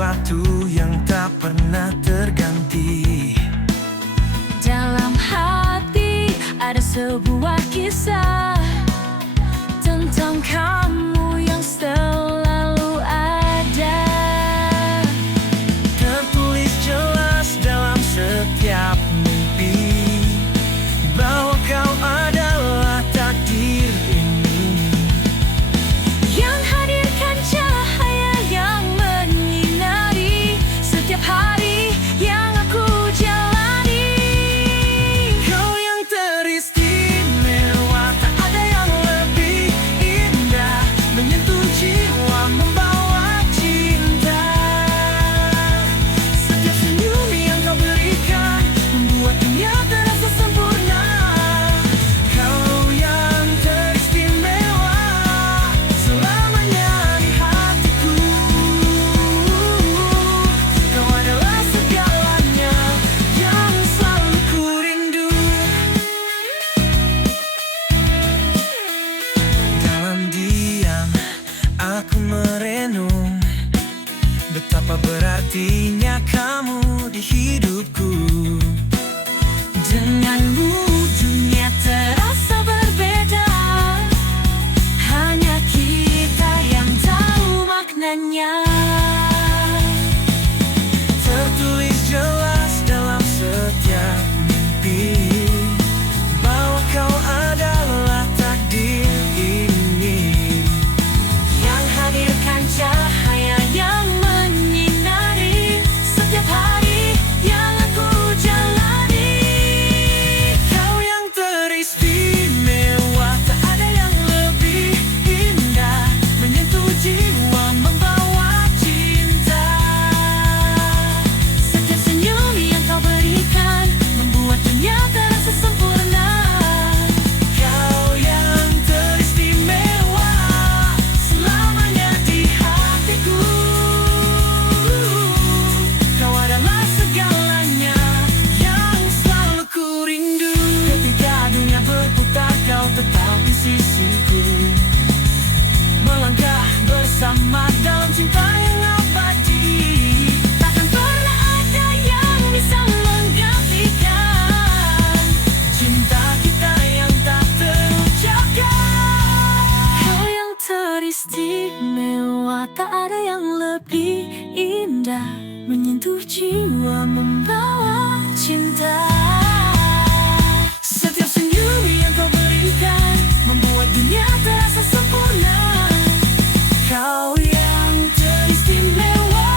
sesuatu yang tak pernah terganti. Dalam hati ada sebuah kisah tentang kamu yang selalu ada. Tertulis jelas dalam setiap mimpi bahwa kau adalah takdir ini Yang hadirkan cahaya yang menyinari setiap hari yang aku jalani. Kau yang teristimewa, tak ada yang lebih indah, menyentuh jiwa, membawa cinta. Setiap senyum yang kau berikan membuat dunia terasa sempurna. Kau yang teristimewa, selamanya di hatiku. Kau adalah segalanya yang selalu ku rindu. Dalam diam, aku merenung betapa berartinya kamu di hidupku. Denganmu dunia terasa berbeda, hanya kita yang tahu maknanya. Tertulis jelas dalam setiap mimpi bahwa kau adalah takdir ini Yang hadirkan cahaya yang menyinari setiap hari yang aku jalani. Kau yang teristimewa, tak ada yang lebih indah, menyentuh jiwa, membawa cinta. Setiap senyum yang kau berikan membuat dunia terasa sempurna. Kau yang teristimewa, selamanya di hatiku. Kau adalah segalanya yang selalu ku rindu. Ketika dunia berputar, kau tetap di sisiku, melangkah bersama dalam cinta yang abadi. Takkan pernah ada yang bisa menggantikan Cinta kita yang tak terucapkan. kau yang teristimewa, tak ada yang lebih indah, menyentuh jiwa, membawa cinta. Setiap senyum yang kau berikan membuat dunia terasa sempurna. Kau yang teristimewa,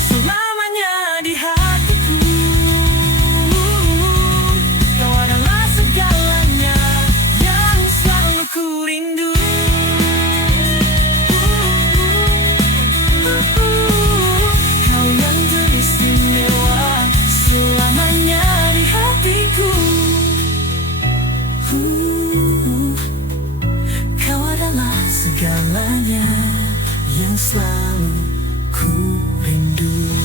selamanya di hatiku. Kau adalah segalanya yang selalu ku rindu. Kau yang teristimewa, selamanya di hatiku. Kau adalah segalanya yang selalu ku rindu.